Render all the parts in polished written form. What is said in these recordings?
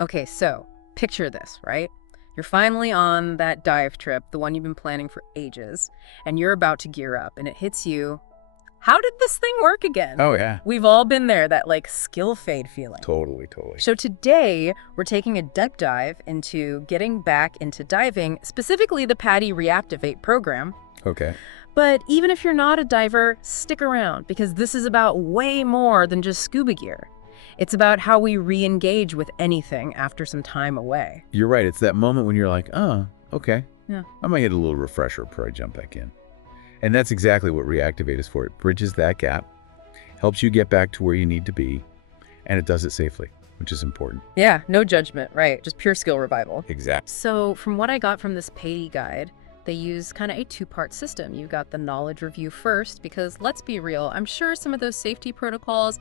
Okay, so picture this, right? You're finally on that dive trip, the one you've been planning for ages, and you're about to gear up, and it hits you. How did this thing work again? Oh, yeah. We've all been there, that like skill fade feeling. Totally, totally. So today, we're taking a deep dive into getting back into diving, specifically the PADI ReACTIVATE program. Okay. But even if you're not a diver, stick around, because this is about way more than just scuba gear. It's about how we re-engage with anything after some time away. You're right. It's that moment when you're like, oh, okay. Yeah. I might get a little refresher before I jump back in. And that's exactly what ReACTIVATE is for. It bridges that gap, helps you get back to where you need to be, and it does it safely, which is important. Yeah, no judgment, right? Just pure skill revival. Exactly. So from what I got from this PADI guide, they use kind of a two-part system. You got the knowledge review first, because let's be real, I'm sure some of those safety protocols,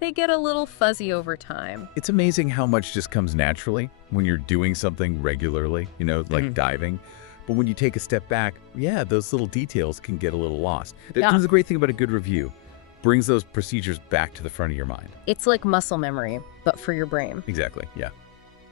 they get a little fuzzy over time. It's amazing how much just comes naturally when you're doing something regularly, like diving. But when you take a step back, yeah, those little details can get a little lost. Yeah. That's the great thing about a good review. Brings those procedures back to the front of your mind. It's like muscle memory, but for your brain. Exactly, yeah.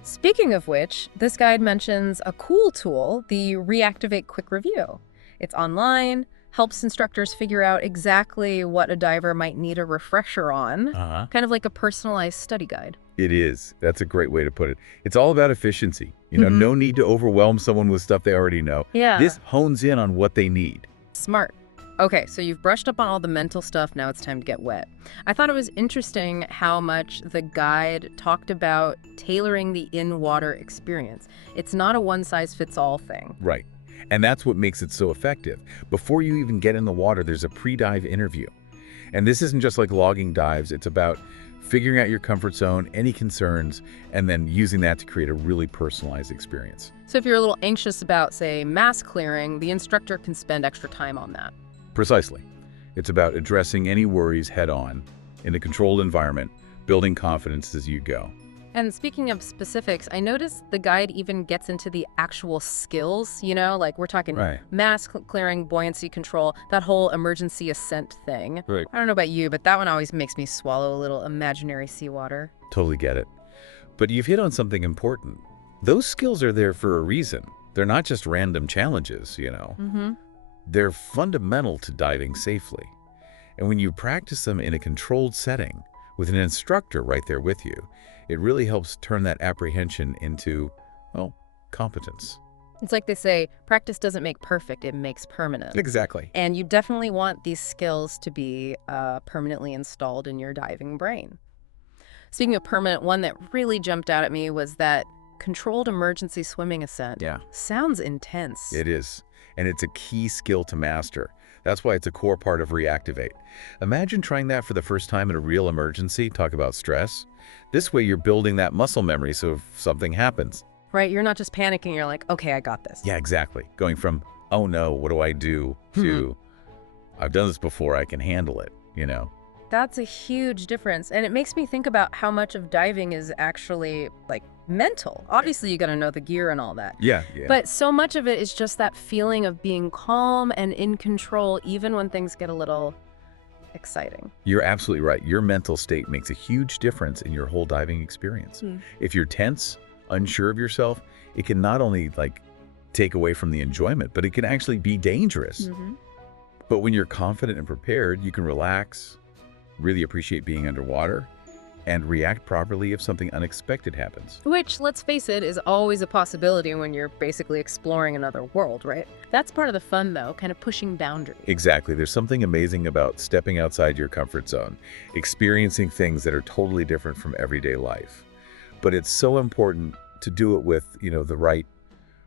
Speaking of which, this guide mentions a cool tool, the ReACTIVATE Quick Review. It's online, helps instructors figure out exactly what a diver might need a refresher on, kind of like a personalized study guide. It is. That's a great way to put it. It's all about efficiency. No need to overwhelm someone with stuff they already know. Yeah. This hones in on what they need. Smart. Okay, so you've brushed up on all the mental stuff, now it's time to get wet. I thought it was interesting how much the guide talked about tailoring the in-water experience. It's not a one-size-fits-all thing. Right. And that's what makes it so effective. Before you even get in the water, there's a pre-dive interview. And this isn't just like logging dives. It's about figuring out your comfort zone, any concerns, and then using that to create a really personalized experience. So if you're a little anxious about, say, mask clearing, the instructor can spend extra time on that. Precisely. It's about addressing any worries head-on in a controlled environment, building confidence as you go. And speaking of specifics, I noticed the guide even gets into the actual skills, like we're talking mask clearing, buoyancy control, that whole emergency ascent thing. Right. I don't know about you, but that one always makes me swallow a little imaginary seawater. Totally get it. But you've hit on something important. Those skills are there for a reason. They're not just random challenges, They're fundamental to diving safely. And when you practice them in a controlled setting with an instructor right there with you, it really helps turn that apprehension into, competence. It's like they say, practice doesn't make perfect, it makes permanent. Exactly. And you definitely want these skills to be permanently installed in your diving brain. Speaking of permanent, one that really jumped out at me was that controlled emergency swimming ascent. Yeah. Sounds intense. It is. And it's a key skill to master. That's why it's a core part of ReACTIVATE. Imagine trying that for the first time in a real emergency. Talk about stress. This way you're building that muscle memory so if something happens. Right, you're not just panicking, you're like, okay, I got this. Yeah, exactly. Going from, oh no, what do I do, to, I've done this before, I can handle it, That's a huge difference. And it makes me think about how much of diving is actually, like, mental. Obviously, you got to know the gear and all that. Yeah. But so much of it is just that feeling of being calm and in control, even when things get a little exciting. You're absolutely right. Your mental state makes a huge difference in your whole diving experience. If you're tense, unsure of yourself, it can not only, take away from the enjoyment, but it can actually be dangerous. But when you're confident and prepared, you can relax, really appreciate being underwater, and react properly if something unexpected happens. Which, let's face it, is always a possibility when you're basically exploring another world, right? That's part of the fun, though, kind of pushing boundaries. Exactly. There's something amazing about stepping outside your comfort zone, experiencing things that are totally different from everyday life. But it's so important to do it with, the right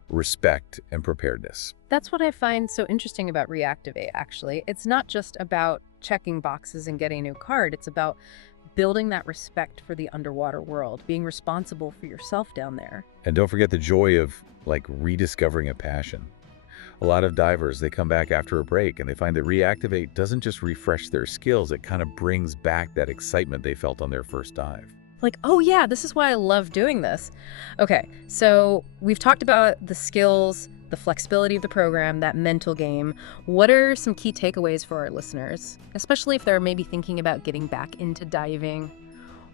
respect and preparedness. That's what I find so interesting about ReACTIVATE, actually. It's not just about checking boxes and getting a new card. It's about building that respect for the underwater world, being responsible for yourself down there. And don't forget the joy of, rediscovering a passion. A lot of divers, they come back after a break and they find that ReACTIVATE doesn't just refresh their skills, it kind of brings back that excitement they felt on their first dive. Like, oh yeah, this is why I love doing this. Okay, so we've talked about the skills, the flexibility of the program, that mental game. What are some key takeaways for our listeners, especially if they're maybe thinking about getting back into diving,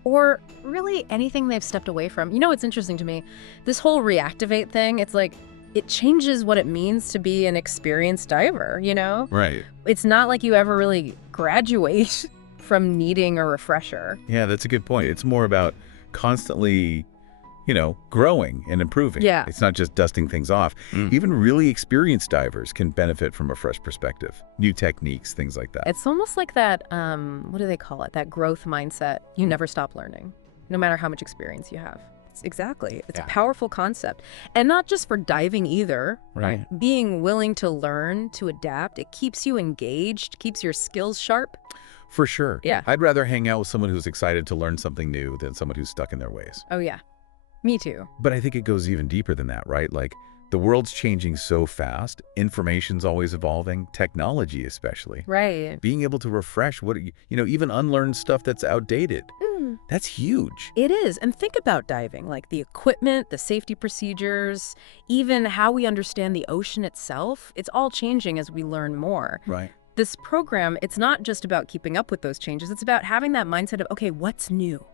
or really anything they've stepped away from. You know what's interesting to me? This whole reactivate thing, it's like it changes what it means to be an experienced diver, you know? Right. It's not like you ever really graduate from needing a refresher. Yeah, that's a good point. It's more about constantly, growing and improving. Yeah. It's not just dusting things off. Even really experienced divers can benefit from a fresh perspective, new techniques, things like that. It's almost like that, what do they call it? That growth mindset. You never stop learning, no matter how much experience you have. Exactly. It's a powerful concept. And not just for diving either. Right. Being willing to learn, to adapt, it keeps you engaged, keeps your skills sharp. For sure. Yeah. I'd rather hang out with someone who's excited to learn something new than someone who's stuck in their ways. Oh, yeah. Me too. But I think it goes even deeper than that, right? Like, the world's changing so fast. Information's always evolving, technology especially. Right. Being able to refresh even unlearn stuff that's outdated. That's huge. It is. And think about diving, like the equipment, the safety procedures, even how we understand the ocean itself. It's all changing as we learn more. Right. This program, it's not just about keeping up with those changes. It's about having that mindset of, okay, what's new?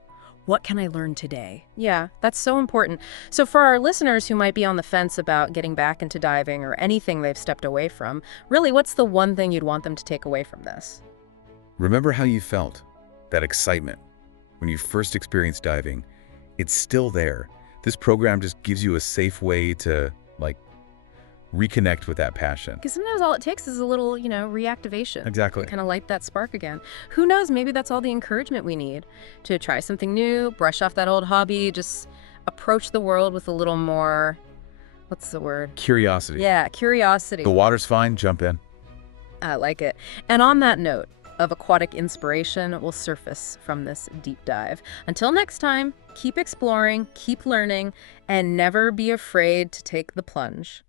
What can I learn today? Yeah, that's so important. So for our listeners who might be on the fence about getting back into diving or anything they've stepped away from, really, what's the one thing you'd want them to take away from this? Remember how you felt, that excitement, when you first experienced diving. It's still there. This program just gives you a safe way to, reconnect with that passion. Because sometimes all it takes is a little, reactivation. Exactly. Kind of light that spark again. Who knows, maybe that's all the encouragement we need to try something new, brush off that old hobby, just approach the world with a little more, what's the word? Curiosity. Yeah, curiosity. The water's fine, jump in. I like it. And on that note of aquatic inspiration will surface from this deep dive. Until next time, keep exploring, keep learning, and never be afraid to take the plunge.